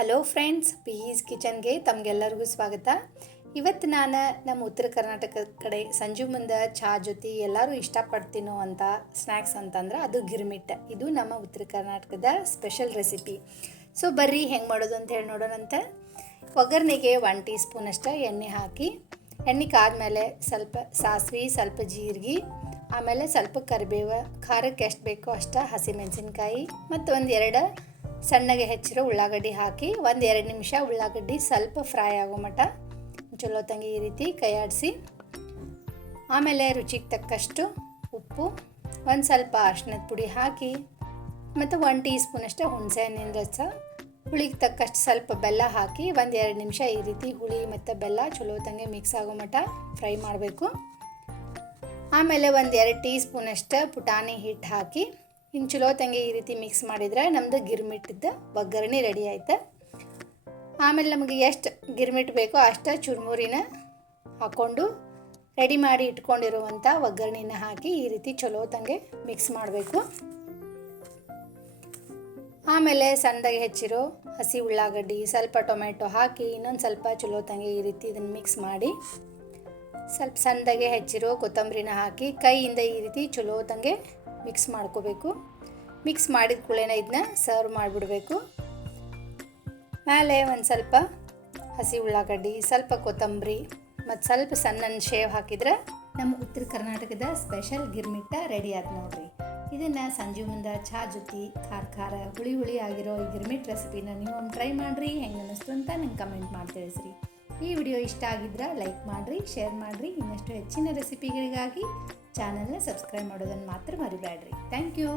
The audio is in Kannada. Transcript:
ಹಲೋ ಫ್ರೆಂಡ್ಸ್, ಪೀಸ್ ಕಿಚನ್ಗೆ ತಮಗೆಲ್ಲರಿಗೂ ಸ್ವಾಗತ. ಇವತ್ತು ನಾನು ನಮ್ಮ ಉತ್ತರ ಕರ್ನಾಟಕದ ಕಡೆ ಸಂಜೆ ಮುಂದೆ ಚಹಾ ಜೊತೆ ಎಲ್ಲರೂ ಇಷ್ಟಪಡ್ತೀನೋ ಅಂತ ಸ್ನ್ಯಾಕ್ಸ್ ಅಂತಂದ್ರೆ ಅದು ಗಿರ್ಮಿಟ್. ಇದು ನಮ್ಮ ಉತ್ತರ ಕರ್ನಾಟಕದ ಸ್ಪೆಷಲ್ ರೆಸಿಪಿ. ಸೊ ಬರ್ರಿ ಹೆಂಗೆ ಮಾಡೋದು ಅಂತ ಹೇಳಿ ನೋಡೋಣಂತೆ. ಒಗ್ಗರಣೆಗೆ 1 ಟೀ ಸ್ಪೂನ್ ಅಷ್ಟು ಎಣ್ಣೆ ಹಾಕಿ, ಎಣ್ಣೆ ಕಾದ್ಮೇಲೆ ಸ್ವಲ್ಪ ಸಾಸಿವೆ, ಸ್ವಲ್ಪ ಜೀರಿಗೆ, ಆಮೇಲೆ ಸ್ವಲ್ಪ ಕರಿಬೇವು, ಖಾರಕ್ಕೆ ಎಷ್ಟು ಬೇಕೋ ಅಷ್ಟು ಹಸಿಮೆಣಸಿನ್ಕಾಯಿ ಮತ್ತು ಒಂದೆರಡು ಸಣ್ಣಗೆ ಹೆಚ್ಚಿರೋ ಉಳ್ಳಾಗಡ್ಡಿ ಹಾಕಿ 1-2 ನಿಮಿಷ ಉಳ್ಳಾಗಡ್ಡಿ ಸ್ವಲ್ಪ ಫ್ರೈ ಆಗೋ ಮಟ್ಟ ಚಲೋ ತಂಗಿ ಈ ರೀತಿ ಕೈ ಆಡಿಸಿ, ಆಮೇಲೆ ರುಚಿಗೆ ತಕ್ಕಷ್ಟು ಉಪ್ಪು, ಒಂದು ಸ್ವಲ್ಪ ಅರಿಶಿಣದ ಪುಡಿ ಹಾಕಿ ಮತ್ತು 1 ಟೀ ಸ್ಪೂನ್ ಅಷ್ಟು ಹುಣಸೆ ಹಣ್ಣಿನ ರಸ, ಹುಳಿಗೆ ತಕ್ಕಷ್ಟು ಸ್ವಲ್ಪ ಬೆಲ್ಲ ಹಾಕಿ 1-2 ನಿಮಿಷ ಈ ರೀತಿ ಹುಳಿ ಮತ್ತು ಬೆಲ್ಲ ಚಲೋ ತಂಗಿ ಮಿಕ್ಸ್ ಆಗೋ ಮಟ್ಟ ಫ್ರೈ ಮಾಡಬೇಕು. ಆಮೇಲೆ 1-2 ಟೀ ಸ್ಪೂನ್ ಅಷ್ಟು ಪುಟಾಣಿ ಹಿಟ್ಟು ಹಾಕಿ ಇನ್ನು ಚಲೋ ತಂಗಿ ಈ ರೀತಿ ಮಿಕ್ಸ್ ಮಾಡಿದರೆ ನಮ್ಮದು ಗಿರ್ಮಿಟ್ಟಿದ್ದ ಒಗ್ಗರಣೆ ರೆಡಿ ಆಯ್ತು. ಆಮೇಲೆ ನಮಗೆ ಎಷ್ಟು ಗಿರ್ಮಿಟ್ ಬೇಕೋ ಅಷ್ಟು ಚುರುಮುರಿನ ಹಾಕ್ಕೊಂಡು ರೆಡಿ ಮಾಡಿ ಇಟ್ಕೊಂಡಿರುವಂಥ ಒಗ್ಗರಣೆನ ಹಾಕಿ ಈ ರೀತಿ ಚಲೋ ತಂಗೆ ಮಿಕ್ಸ್ ಮಾಡಬೇಕು. ಆಮೇಲೆ ಸಣ್ಣದಾಗಿ ಹೆಚ್ಚಿರೋ ಹಸಿ ಉಳ್ಳಾಗಡ್ಡಿ, ಸ್ವಲ್ಪ ಟೊಮೆಟೊ ಹಾಕಿ ಇನ್ನೊಂದು ಸ್ವಲ್ಪ ಚಲೋ ತಂಗೆ ಈ ರೀತಿ ಇದನ್ನು ಮಿಕ್ಸ್ ಮಾಡಿ, ಸ್ವಲ್ಪ ಸಣ್ಣದಾಗೆ ಹೆಚ್ಚಿರೋ ಕೊತ್ತಂಬರಿನ ಹಾಕಿ ಕೈಯಿಂದ ಈ ರೀತಿ ಚಲೋ ತಂಗೆ ಮಿಕ್ಸ್ ಮಾಡ್ಕೋಬೇಕು. ಮಿಕ್ಸ್ ಮಾಡಿದ ಕೂಡಲೇ ಇದನ್ನ ಸರ್ವ್ ಮಾಡಿಬಿಡಬೇಕು. ಮೇಲೆ ಒಂದು ಸ್ವಲ್ಪ ಹಸಿ ಉಳ್ಳಾಗಡ್ಡಿ, ಸ್ವಲ್ಪ ಕೊತ್ತಂಬರಿ ಮತ್ತು ಸ್ವಲ್ಪ ಸಣ್ಣ ಶೇವ್ ಹಾಕಿದ್ರೆ ನಮ್ಮ ಉತ್ತರ ಕರ್ನಾಟಕದ ಸ್ಪೆಷಲ್ ಗಿರ್ಮಿಟ್ಟ ರೆಡಿ ಆಯ್ತು ನೋಡ್ರಿ. ಇದನ್ನು ಸಂಜೆ ಮುಂದೆ ಚಹಾ ಜೊತೆ ಖಾರ ಹುಳಿ ಹುಳಿ ಆಗಿರೋ ಈ ಗಿರ್ಮಿಟ್ ರೆಸಿಪಿನ ನೀವು ಒಂದು ಟ್ರೈ ಮಾಡಿರಿ. ಹೆಂಗೆ ಅನ್ನಿಸ್ತು ಅಂತ ನಂಗೆ ಕಮೆಂಟ್ ಮಾಡಿ ತಿಳಿಸ್ರಿ. ಈ ವಿಡಿಯೋ ಇಷ್ಟ ಆಗಿದ್ರೆ ಲೈಕ್ ಮಾಡಿರಿ, ಶೇರ್ ಮಾಡಿರಿ. ಇನ್ನಷ್ಟು ಹೆಚ್ಚಿನ ರೆಸಿಪಿಗಳಿಗಾಗಿ ಚಾನಲ್ನ ಸಬ್ಸ್ಕ್ರೈಬ್ ಮಾಡೋದನ್ನು ಮಾತ್ರ ಮರಿಬೇಡ್ರಿ. Thank you.